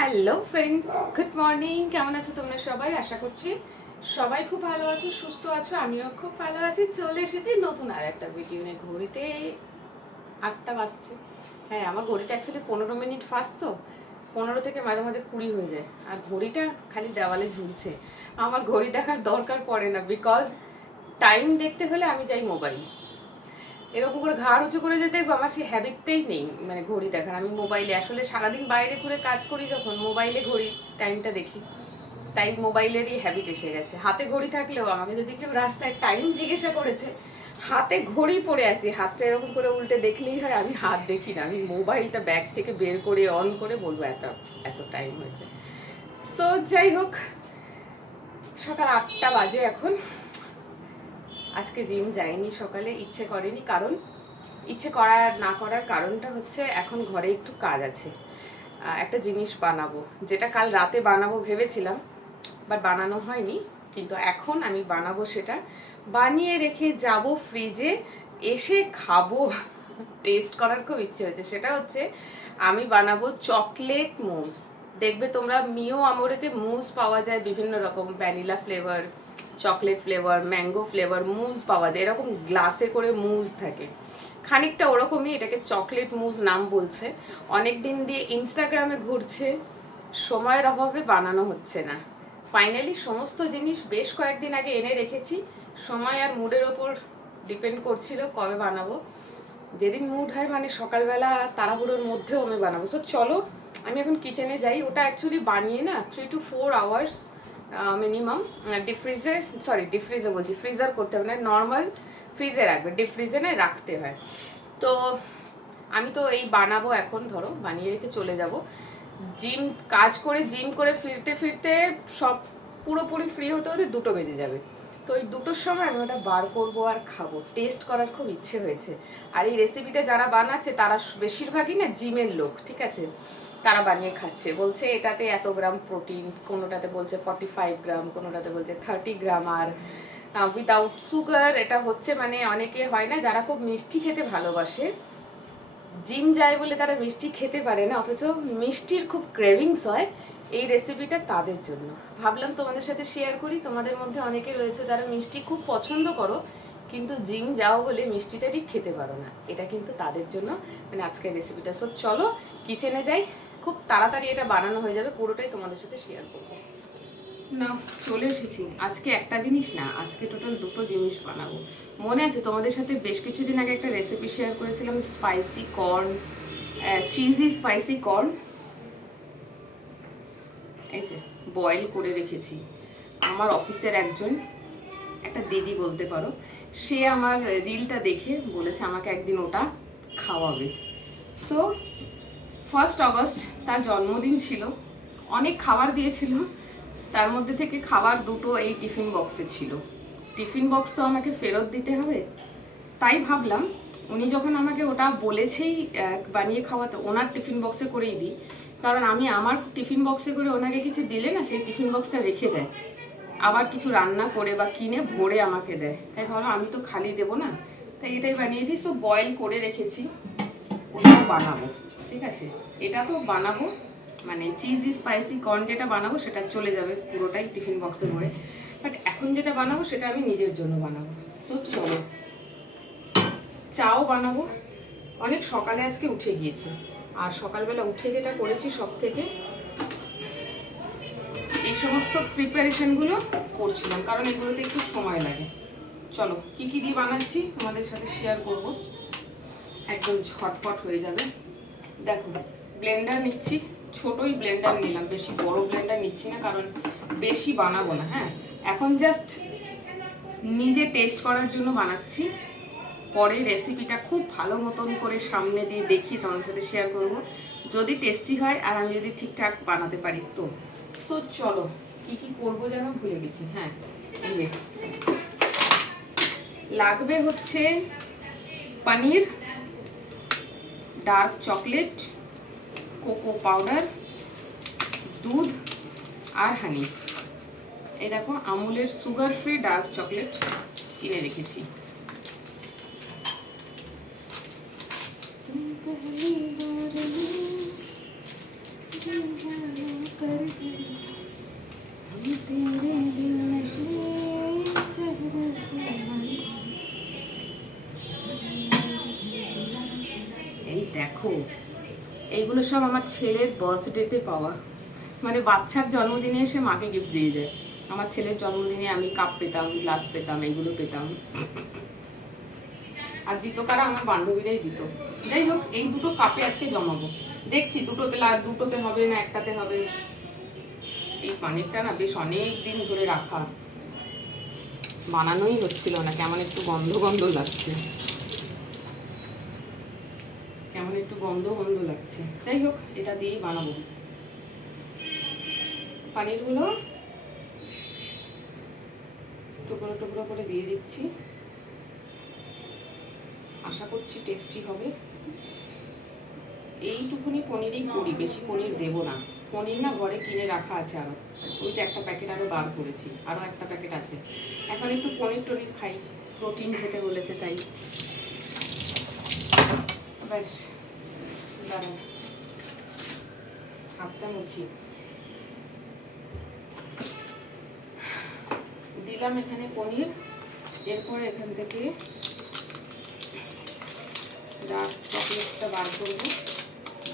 Hello friends, good morning. কেমন আছো তোমরা সবাই? আশা করছি সবাই খুব ভালো আছো, সুস্থ আছো। আমিও খুব ভালো আছি। চলে এসেছি নতুন আর একটা ভিডিও নিয়ে। ঘড়িতে 8টা বাজছে। হ্যাঁ, আমার ঘড়িটা অ্যাকচুয়ালি 15 মিনিট ফাস্ট, তো 15 থেকে মাঝে মাঝে 20 হয়ে যায়। আর ঘড়িটা খালি দেওয়ালে ঝুলছে। আমার ঘড়ি দেখার দরকার পড়ে না, বিকজ টাইম দেখতে হলে আমি যাই মোবাইল। এরকম করে ঘাড় উঁচু করে যে দেখবো, আমার সেই হ্যাবিটটাই নেই, মানে ঘড়ি দেখার। আমি মোবাইলে আসলে সারাদিন বাইরে ঘুরে কাজ করি, যখন মোবাইলে ঘড়ি টাইমটা দেখি, তাই মোবাইলেরই হ্যাবিট এসে গেছে। হাতে ঘড়ি থাকলেও আমাকে যদি কেউ রাস্তায় টাইম জিজ্ঞাসা করেছে, হাতে ঘড়ি পড়ে আছে, হাতটা এরকম করে উল্টে দেখলেই হয়। আমি হাত দেখি না, আমি মোবাইলটা ব্যাগ থেকে বের করে অন করে বলবো এত এত টাইম হয়েছে। সো যাই হোক, সকাল 8টা বাজে এখন। আজকে জিম যাইনি সকালে, ইচ্ছে করেনি। কারণ ইচ্ছে করার না করার কারণটা হচ্ছে, এখন ঘরে একটু কাজ আছে। একটা জিনিস বানাবো, যেটা কাল রাতে বানাবো ভেবেছিলাম, বাট বানানো হয়নি। কিন্তু এখন আমি বানাবো, সেটা বানিয়ে রেখে যাব ফ্রিজে, এসে খাবো। টেস্ট করার খুব ইচ্ছে হয়েছে। সেটা হচ্ছে, আমি বানাবো চকলেট মুজ। দেখবে তোমরা মিও আমরেতে মুজ পাওয়া যায় বিভিন্ন রকম, vanilla flavour, chocolate flavour, mango flavour mousse পাওয়া যায়। এরকম গ্লাসে করে মুজ থাকে, খানিকটা ওরকমই। এটাকে চকলেট মুজ নাম বলছে। অনেক দিন দিয়ে ইনস্টাগ্রামে ঘুরছে, সময়ের অভাবে বানানো হচ্ছে না। ফাইনালি সমস্ত জিনিস বেশ কয়েকদিন আগে এনে রেখেছি। সময় আর মুডের ওপর ডিপেন্ড করছিল কবে বানাবো। যেদিন মুড হয়, মানে সকালবেলা তাড়াহুড়োর মধ্যেও আমি বানাবো। সো চলো, আমি এখন কিচেনে যাই। ওটা অ্যাকচুয়ালি বানিয়ে না 3 to 4 আওয়ার্স মিনিমাম ডিফ্রিজে বলছি, ফ্রিজার করতে হবে না, নর্মাল ফ্রিজে রাখবে, ডিফ্রিজে না রাখতে হয়। তো আমি তো এই বানাবো এখন, ধরো বানিয়ে রেখে চলে যাব জিম। কাজ করে জিম করে ফিরতে ফিরতে সব পুরোপুরি ফ্রি হতে হতে 2টো বেজে যাবে। তো ওই 2টোর সময় আমি ওটা বার করবো আর খাবো। টেস্ট করার খুব ইচ্ছে হয়েছে। আর এই রেসিপিটা যারা বানাচ্ছে তারা বেশিরভাগই না জিমের লোক, ঠিক আছে? তারা বানিয়ে খাচ্ছে, বলছে এটাতে এত গ্রাম প্রোটিন, কোনোটাতে বলছে 45 গ্রাম, কোনোটাতে বলছে 30 গ্রাম, আর উইদাউট সুগার। এটা হচ্ছে মানে অনেকে হয় না যারা খুব মিষ্টি খেতে ভালোবাসে, জিম যায় বলে তারা মিষ্টি খেতে পারে না, অথচ মিষ্টির খুব ক্রেভিংস হয়, এই রেসিপিটা তাদের জন্য। ভাবলাম তোমাদের সাথে শেয়ার করি। তোমাদের মধ্যে অনেকে রয়েছে যারা মিষ্টি খুব পছন্দ করো, কিন্তু জিম যাও বলে মিষ্টিটা ঠিক খেতে পারো না। এটা কিন্তু তাদের জন্য মানে আজকের রেসিপিটা। সো চলো কিচেনে যাই, খুব তাড়াতাড়ি এটা বানানো হয়ে যাবে, পুরোটাই তোমাদের সাথে শেয়ার করবো। না, চলে এসেছি। আজকে একটা জিনিস না, আজকে টোটাল 2টো জিনিস বানাবো। মনে আছে তোমাদের সাথে বেশ কিছুদিন আগে একটা রেসিপি শেয়ার করেছিলাম, spicy corn, cheesy spicy corn. এই যে বয়েল করে রেখেছি। আমার অফিসের একটা দিদি বলতে পারো, সে আমার রিলটা দেখে বলেছে আমাকে একদিন ওটা খাওয়াবে। সো 1 আগস্ট তার জন্মদিন ছিল, অনেক খাবার দিয়েছিল, তার মধ্যে থেকে খাবার 2টো এই টিফিন বক্সে ছিল। টিফিন বক্স তো আমাকে ফেরত দিতে হবে, তাই ভাবলাম উনি যখন আমাকে ওটা বলেছেই বানিয়ে খাওয়াতে, ওনার টিফিন বক্সে করেই দিই। কারণ আমি আমার টিফিন বক্সে করে ওনাকে কিছু দিলে না, সেই টিফিন বক্সটা রেখে দেয়, আবার কিছু রান্না করে বা কিনে ভরে আমাকে দেয়। তাই ভাবলাম আমি তো খালি দেবো না, তাই এটাই বানিয়ে দিই। সো বয়েল করে রেখেছি, ওটাও বানাবো, ঠিক আছে? এটা তো বানাবো, মানে চিজি স্পাইসি কর্ন যেটা বানাবো সেটা চলে যাবে পুরোটাই টিফিন বক্সে ভরে। বাট এখন যেটা বানাবো সেটা আমি নিজের জন্য বানাবো। তো চলো, চাও বানাবো। অনেক সকালে আজকে উঠে গিয়েছি, আর সকালবেলা উঠে যেটা করেছি, সব থেকে এই সমস্ত প্রিপারেশনগুলো করছিলাম, কারণ এগুলোতে একটু সময় লাগে। চলো কি কি দিয়ে বানাচ্ছি তোমাদের সাথে শেয়ার করব, একদম ঝটপট হয়ে যাবে। দেখো, ব্লেন্ডার নিচ্ছি, ছোটই ব্লেন্ডার নিলাম, বেশি বড় ব্লেন্ডার নিচ্ছি না, কারণ বেশি বানাবো না। হ্যাঁ, এখন জাস্ট নিজে টেস্ট করার জন্য বানাচ্ছি। পরে রেসিপিটা খুব ভালো মতন করে সামনে দিয়ে দেখি তোমাদের সাথে শেয়ার করব, যদি টেস্টি হয় আর আমি যদি ঠিকঠাক বানাতে পারি তো। সো চলো, কি কি করবো যেন ভুলে গেছি। হ্যাঁ, এই যে লাগবে হচ্ছে পনির, ডার্ক চকলেট, কোকো পাউডার, দুধ আর হানি। এই দেখো, আমুলের সুগার ফ্রি ডার্ক চকলেট কিনে রেখেছি। দেখো, এইগুলো সব আমার ছেলের বার্থডেতে পাওয়া, মানে বাচ্চার জন্মদিনে এসে মাকে গিফট দিয়ে যায়। আমার ছেলের জন্মদিনে আমি কাপ পেতাম, গ্লাস পেতাম, এইগুলো পেতাম। আর দিত কারা? আমার বান্ধবীরাই দিত। যাই হোক, এই দুটো কাপে আজকে জমাবো। দেখছি দুটোতে হবে না একটাতে হবে। এই পানিরটা না বেশ অনেক দিন ধরে রাখা, বানানোই হচ্ছিল না, কেমন একটু গন্ধ গন্ধ লাগছে, কেমন একটু গন্ধ গন্ধ লাগছে। যাই হোক, এটা দিয়েই বানাবো। পানিরগুলো টুকরো টুকরো করে দিয়ে দিচ্ছি, আশা করছি টেস্টি হবে। এইটুকুনি পনিরই করি, বেশি পনির দেবো না। পনির না ঘরে কিনে রাখা আছে আরও, ওই তো একটা প্যাকেট আরও বার করেছি, আরও একটা প্যাকেট আছে। এখন একটু পনির টনির খাই, প্রোটিন খেতে বলেছে তাই। ব্যাস, দাঁড়ান হাতটা মুছি। দিলাম এখানে পনির। এরপরে এখান থেকে ডার্ক চকলেটটা বার করবো।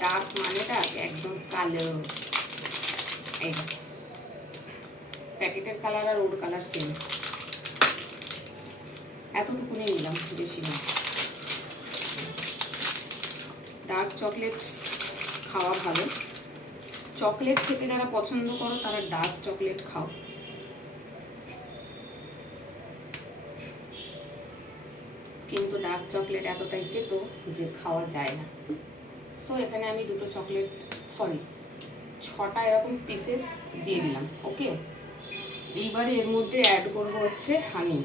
ডার্ক মানেটা একদম কালো, এই প্যাকেটের কালার আর ওর কালার সেম। এতটুকুনি নিলাম, বেশি না। ডার্ক চকলেট খাওয়া ভালো, চকলেট খেতে যারা পছন্দ করো তারা ডার্ক চকলেট খাও। কিন্তু ডার্ক চকলেট এতটাই তেতো যে খাওয়া যায় না। সো এখানে আমি দুটো চকলেট, সরি 6টা এরকম পিসেস দিয়ে দিলাম। ওকে, এইবারে এর মধ্যে অ্যাড করবো হচ্ছে হানি।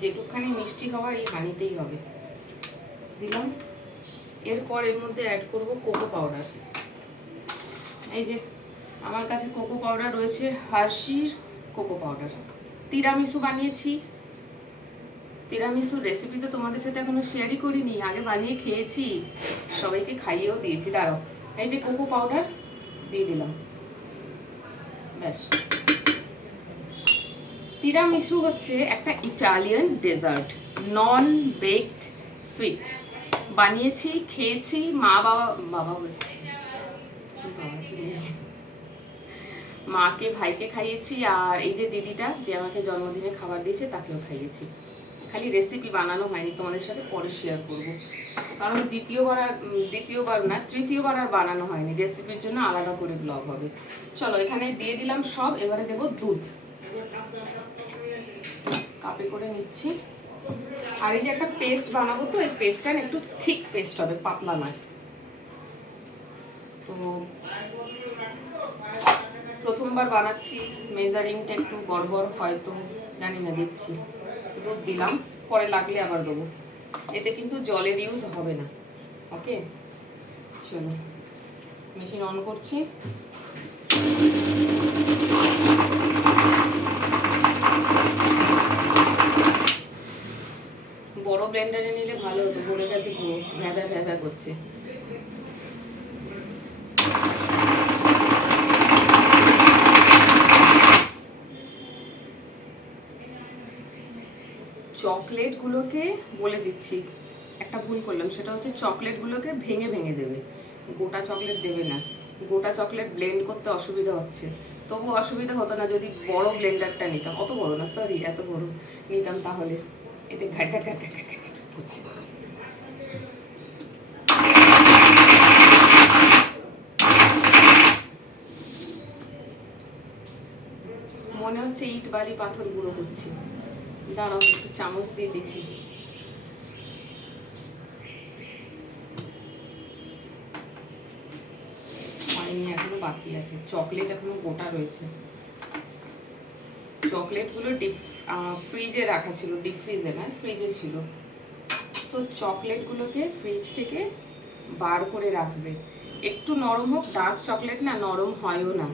যেটুকখানি মিষ্টি হওয়ার এই হানিতেই হবে। দিলাম। এরপর এর মধ্যে অ্যাড করব কোকো পাউডার। এই যে আমার কাছে কোকো পাউডার রয়েছে, হার্শির কোকো পাউডার। তিরামিসু বানিয়েছি, তিরামিসুর রেসিপি তো তোমাদের সাথে এখনো শেয়ারই করিনি, আগে বানিয়ে খেয়েছি, সবাইকে খাইয়েও দিয়েছি। দাঁড়াও, এই যে কোকো পাউডার দিয়ে দিলাম। ব্যাস। তিরামিসু হচ্ছে একটা ইটালিয়ান ডেজার্ট, নন বেকড সুইট। বানিয়েছি, খেয়েছি, বাবা বলছি, মাকে ভাইকে খাইয়েছি, আর এই যে দিদিটা যে আমাকে জন্মদিনে খাবার দিয়েছে তাকেও খাইয়েছি। খালি রেসিপি বানানো হয়নি, তোমাদের সাথে পরে শেয়ার করব, কারণ তৃতীয়বার আর বানানো হয়নি। রেসিপির জন্য আলাদা করে ব্লগ হবে। চলো, এখানে দিয়ে দিলাম সব। এবারে দেবো দুধ, কাপে করে নিচ্ছি। আর এই যে একটা পেস্ট বানাবো, তো এই পেস্টটা একটু থিক পেস্ট হবে, পাতলা নয়। তো প্রথমবার বানাচ্ছি, মেজারিংটা একটু গড়বড় হয়তো, জানি না, দেখছি। দুধ দিলাম, পরে লাগলে আবার দেবো। এতে কিন্তু জলের ইউজ হবে না। ওকে, চলো মেশিন অন করছি। বড় ব্লেন্ডারে নিলে ভালো হতো, পড়ে গেছে পুরো, ভ্যাভা ভ্যাভা করছে। চকলেটগুলোকে বলে দিচ্ছি, একটা ভুল করলাম, সেটা হচ্ছে চকলেটগুলোকে ভেঙে ভেঙে দেবে, গোটা চকলেট দেবে না। গোটা চকলেট ব্লেন্ড করতে অসুবিধা হচ্ছে, তবু অসুবিধা হতো না যদি বড় ব্লেন্ডারটা নিতাম। অত বড় না, সরি, এত বড় নিতাম, তাহলে এতে ঘাট ঘাট ঘাট ঘাট ঘাট ঘাট করছে। মনে হচ্ছে ইট বালি পাথর গুঁড়ো করছি। দাঁড়াও, একটু চামচ দিয়ে দেখি। এখনো বাকি আছে, চকলেট এখনো গোটা রয়েছে। চকলেটগুলো ফ্রিজে রাখা ছিল, ডিপ ফ্রিজে না, ফ্রিজে ছিল। তো চকলেটগুলোকে ফ্রিজ থেকে বার করে রাখবে, একটু নরম হোক। ডার্ক চকলেট না নরম হয়ও না,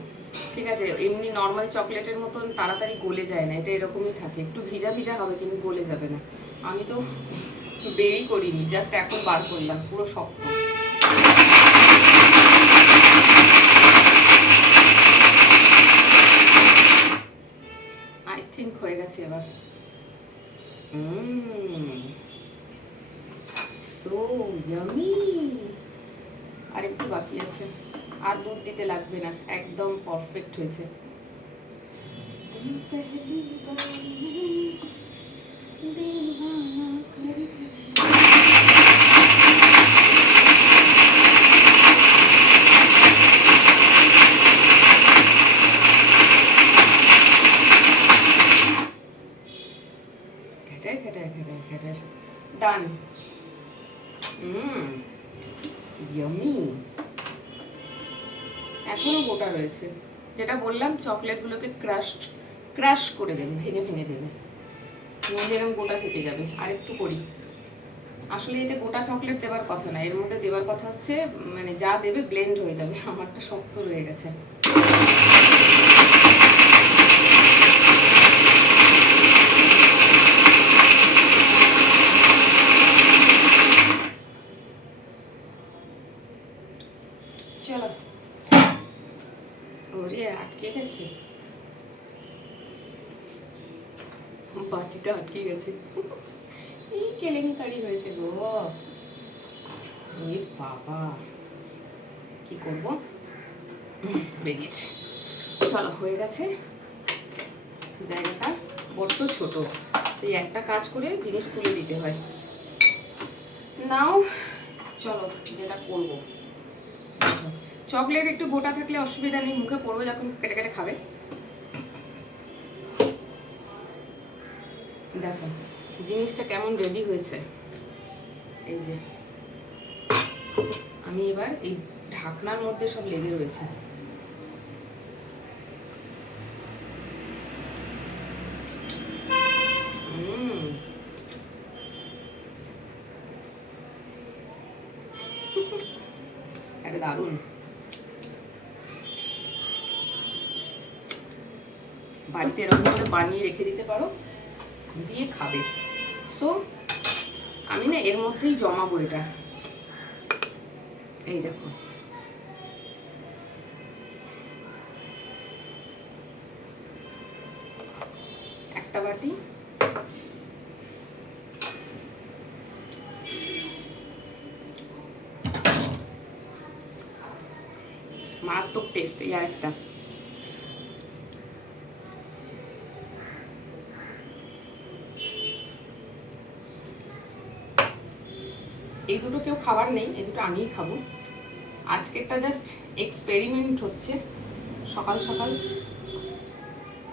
ঠিক আছে? এমনি নর্মাল চকলেটের মতন তাড়াতাড়ি গলে যায় না, এটা এরকমই থাকে, একটু ভিজা ভিজা হবে কিন্তু গলে যাবে না। আমি তো দেরি করিনি, জাস্ট এখন বার করলাম, পুরো শক্ত। আই থিঙ্ক হয়ে গেছে এবার। So yummy. আর একটু বাকি আছে, আর দুধ দিতে লাগবে না, একদম পারফেক্ট হয়েছে। Done. Yummy. এখনো গোটা রয়েছে। যেটা বললাম চকলেটগুলোকে ক্রাশ করে দেবে, ভেঙে ভেঙে দেবে, নইলে এরকম গোটা থেকে যাবে। আর একটু করি। আসলে এতে গোটা চকলেট দেওয়ার কথা না, এর মধ্যে দেওয়ার কথা হচ্ছে মানে যা দেবে ব্লেন্ড হয়ে যাবে। আমারটা শক্ত রয়ে গেছে। চলো, ওরে আটকে গেছে, বাটিটা আটকে গেছে। এই কেলেঙ্কারি হয়েছে গো, ওই বাবা কি করবো, বেরিয়েছে। চলো, হয়ে গেছে। জায়গাটা বড্ড ছোট, এই একটা কাজ করে জিনিস তুলে দিতে হয়। নাও চলো, যেটা করবো, চকলেট একটু গোটা থাকলে অসুবিধা নেই, মুখে পড়বে যখন কেটে কেটে খাবে। দেখো জিনিসটা কেমন রেডি হয়েছে। এই যে আমি এবার এই ঢাকনার মধ্যে সব লেগে রয়েছে। আরে দারুণ, বাড়িতে এরকম করে বানিয়ে রেখে দিতে পারো, দিয়ে খাবে। সো আমি না এর মধ্যেই জমাবো এটা। এই দেখো, একটা বাটি, মারাত্মক টেস্ট। এই আর একটা, এই দুটো কেউ খাবার নেই, এই দুটো আমিই খাবো। আজকেরটা জাস্ট এক্সপেরিমেন্ট হচ্ছে সকাল সকাল।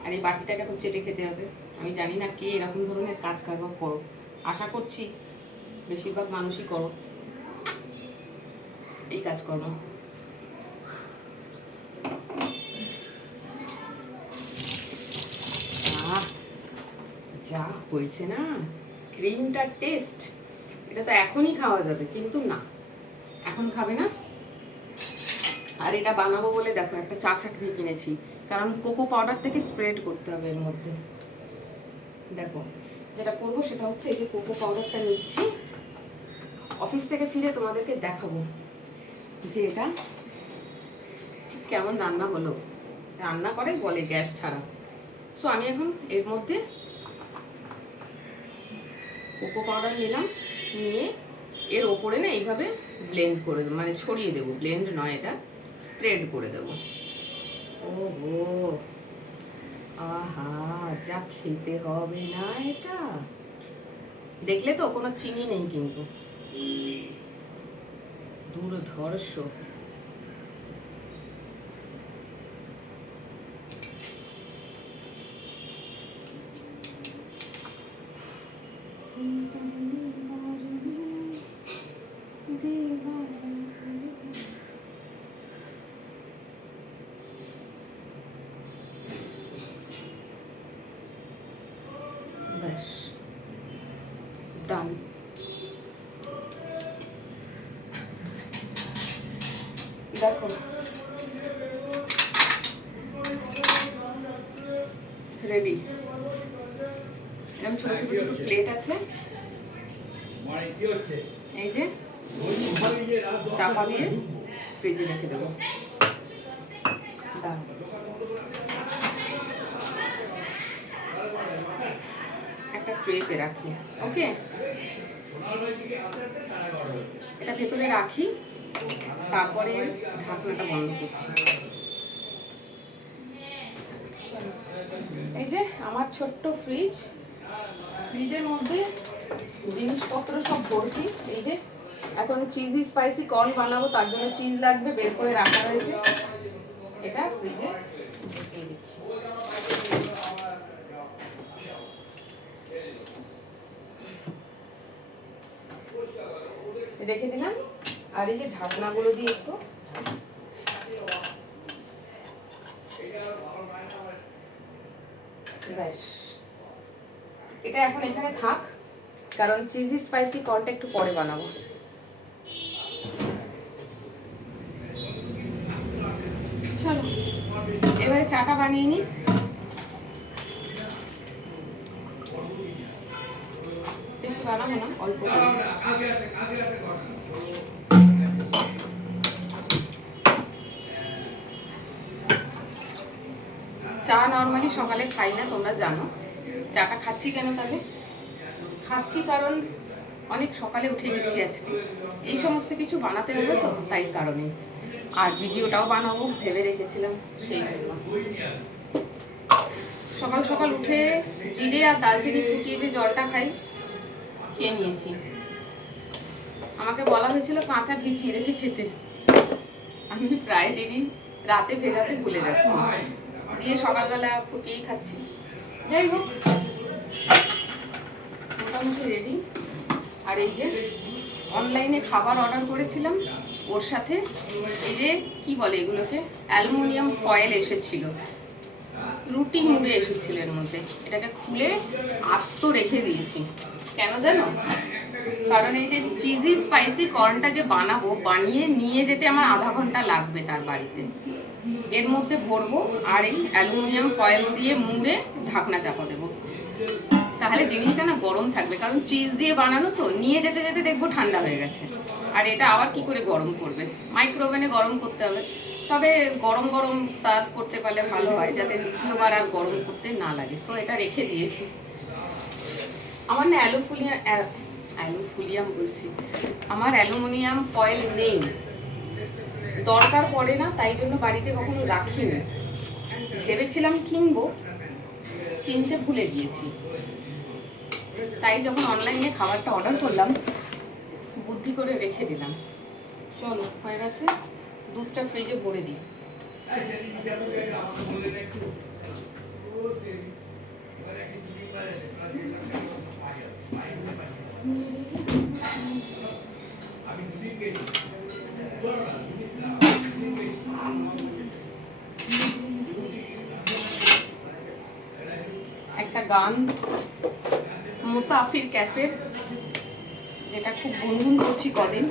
আর এই বাটিটাকে এখন চেটে খেতে হবে। আমি জানি না কে এরকম ধরনের কাজ কারবার করো, আশা করছি বেশিরভাগ মানুষই করো এই কাজকর্ম। যা হয়েছে না ক্রিমটার টেস্ট, এটা তো এখনই খাওয়া যাবে, কিন্তু না এখন খাবে না। আর এটা বানাবো বলে দেখো একটা চা ছাঁকনি কিনেছি, কারণ কোকো পাউডার থেকে স্প্রেড করতে হবে এর মধ্যে। দেখো যেটা করবো সেটা হচ্ছে এই যে কোকো পাউডারটা নিচ্ছি, অফিস থেকে ফিরে তোমাদেরকে দেখাবো যে এটা ঠিক কেমন রান্না হলো। রান্না করে বলে গ্যাস ছাড়া। সো আমি এখন এর মধ্যে কোকো পাউডার নিলাম, নিয়ে এর ওপরে না এইভাবে ব্লেন্ড করে দেবো, মানে ছড়িয়ে দেবো, ব্লেন্ড নয় এটা স্প্রেড করে দেবো। ওহো, আহা যা খেতে হবে না এটা। দেখলে তো কোনো চিনি নেই কিন্তু, দুর্ধর্ষ। ব্যাস ডান। দেখো রেডি। এরকম ছোট ছোট দুটো প্লেট আছে, এই যে চাপা দিয়ে ফ্রিজে রেখে দেবো। একটা ট্রেতে রাখি। ওকে, এটা ভেতরে রাখি, তারপরে ঢাকনাটা বন্ধ করছি। এই যে আমার ছোট্ট ফ্রিজ, ফ্রিজের মধ্যে জিনিসপত্র সব ভর্তি। এই যে এখন চিজি স্পাইসি কর্ন বানাবো, তার জন্য চিজ লাগবে, বের করে রাখা হয়েছে। এটা ফ্রিজে ঢুকিয়ে দিচ্ছি। রেখে দিলাম। আর এই যে ঢাকনাগুলো দিয়ে একটু ব্যাস, এটা এখন এখানে থাক, কারণ চিজি স্পাইসি কর্নটা একটু পরে বানাবো। চলো এবারে চাটা বানিয়ে নিই। বেশি বানাবো না, অল্প। চা নর্মালি সকালে খাই না, তোমরা জানো। চাটা খাচ্ছি কেন তাহলে? খাচ্ছি কারণ অনেক সকালে উঠে গেছি আজকে, এই সমস্ত কিছু বানাতে হবে তো, তাই কারণে। আর ভিডিওটাও বানাবো ভেবে রেখেছিলাম, সেই জন্য। সকাল সকাল উঠে জিরে আর দালচিনি ফুটিয়ে যে জলটা খাই, খেয়ে নিয়েছি। আমাকে বলা হয়েছিল কাঁচা ভিজিয়ে রেখে খেতে, আমি প্রায় দিনই রাতে ভেজাতে ভুলে যাচ্ছি, দিয়ে সকালবেলা ফুটিয়েই খাচ্ছি। যাই হোক, মোটামুটি রেডি। আর এই যে অনলাইনে খাবার অর্ডার করেছিলাম, ওর সাথে এই যে কি বলে এগুলোকে, অ্যালুমিনিয়াম ফয়েল এসেছিল, রুটি মুড়ে এসেছিল এর মধ্যে। এটাকে খুলে আস্ত রেখে দিয়েছি। কেন জানো? কারণ এই যে চিজি স্পাইসি কর্নটা যে বানাবো, বানিয়ে নিয়ে যেতে আমার আধা ঘন্টা লাগবে তার বাড়িতে। এর মধ্যে ভরবো আর এই অ্যালুমিনিয়াম ফয়েল দিয়ে মুড়ে ঢাকনা চাপা দেবো, তাহলে জিনিসটা না গরম থাকবে। কারণ চিজ দিয়ে বানানো তো, নিয়ে যেতে যেতে দেখবো ঠান্ডা হয়ে গেছে। আর এটা আবার কি করে গরম করবে? মাইক্রোওভেনে গরম করতে হবে। তবে গরম গরম সার্ভ করতে পারলে ভালো হয়, যাতে দ্বিতীয়বার আর গরম করতে না লাগে। সো এটা রেখে দিয়েছি। আমার না আমার অ্যালুমিনিয়াম ফয়েল নেই, দরকার পড়ে না, তাই জন্য বাড়িতে কখনো রাখিনি। ভেবেছিলাম কিনবো, কিনতে ভুলে গিয়েছি। তাই যখন অনলাইনে খাবারটা অর্ডার করলাম, বুদ্ধি করে রেখে দিলাম। চলো হয়ে গেছে, দুধটা ফ্রিজে ভরে দিই। একটা গান মুসাফির ক্যাফের, যেটা খুব গুনগুন করছি কদিন,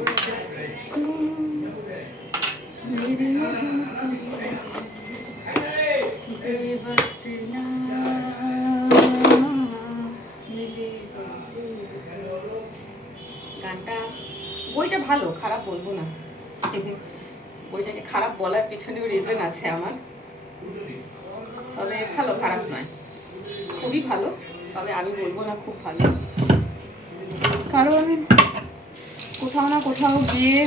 গানটা, বইটা ভালো, খারাপ বলবো না। বইটাকে খারাপ বলার পিছনেও রিজন আছে আমার, তবে ভালো, খারাপ নয়, খুবই ভালো। তবে আমি বলবো না খুব ভালো, কারণ কোথাও না কোথাও গিয়ে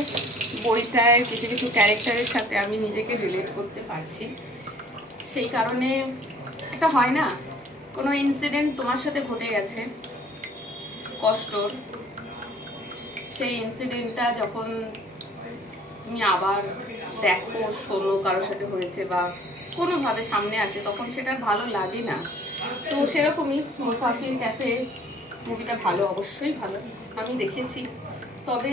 বইটায় কিছু কিছু ক্যারেক্টারের সাথে আমি নিজেকে রিলেট করতে পারছি। সেই কারণে একটা হয় না, কোনো ইনসিডেন্ট তোমার সাথে ঘটে গেছে কষ্টর, সেই ইনসিডেন্টটা যখন তুমি আবার দেখো, শোনো কারোর সাথে হয়েছে বা কোনোভাবে সামনে আসে, তখন সেটা ভালো লাগে না। তো সেরকমই মুসাফির ক্যাফে মুভিটা ভালো, অবশ্যই ভালো, আমি দেখেছি। তবে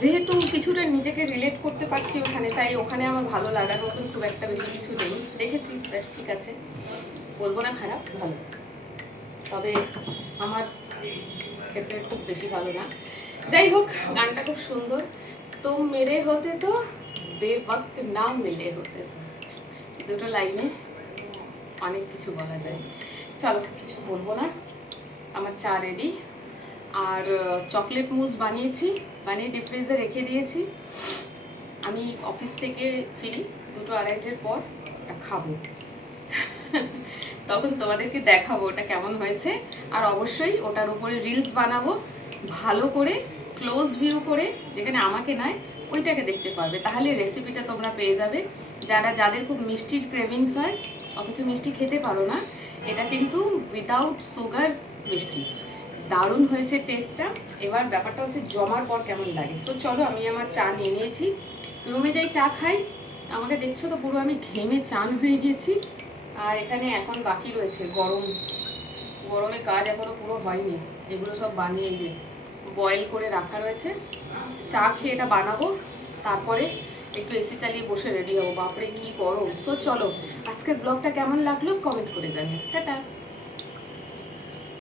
যেহেতু কিছুটা নিজেকে রিলেট করতে পারছি ওখানে, তাই ওখানে আমার ভালো লাগার মতন খুব একটা বেশি কিছু নেই। দেখেছি, বেশ ঠিক আছে, বলবো না খারাপ, ভালো। তবে আমার ক্ষেত্রে খুব বেশি ভালো না। যাই হোক, গানটা খুব সুন্দর। তো মেরে হতে তো বেওয়াক্ত না মিলে হতে তো, দুটো লাইনে অনেক কিছু বলা যায়। চলো কিছু বলবো না, আমার চা রেডি। আর চকলেট মুজ বানিয়েছি, বানিয়ে ডিপ ফ্রিজে রেখে দিয়েছি। আমি অফিস থেকে ফিরি 2-2:30 পর, ওটা খাবো। তখন তোমাদেরকে দেখাবো ওটা কেমন হয়েছে। আর অবশ্যই ওটার উপরে রিলস বানাবো, ভালো করে ক্লোজ ভিউ করে, যেখানে আমাকে নয় ওইটাকে দেখতে পারবে, তাহলে রেসিপিটা তোমরা পেয়ে যাবে। যাদের খুব মিষ্টির ক্রেভিংস হয় অথচ মিষ্টি খেতে পারো না, এটা কিন্তু উইদাউট সুগার মিষ্টি। দারুণ হয়েছে টেস্টটা। এবার ব্যাপারটা হচ্ছে জমার পর কেমন লাগে। তো চলো, আমি আমার চা নিয়ে নিয়েছি, রুমে যাই চা খাই। আমাকে দেখছো তো পুরো আমি ঘেমে চান হয়ে গিয়েছি। আর এখানে এখন বাকি রয়েছে গরমে কাজ এখনো পুরো হয়নি, এগুলো সব বানিয়ে যে বয়েল করে রাখা রয়েছে। চা খেয়ে এটা বানাবো, তারপরে একটু এসি চালিয়ে বসে রেডি হবো। বাপরে কি গরম। তো চলো, আজকের ব্লগটা কেমন লাগলো কমেন্ট করে জানিও। টাটা।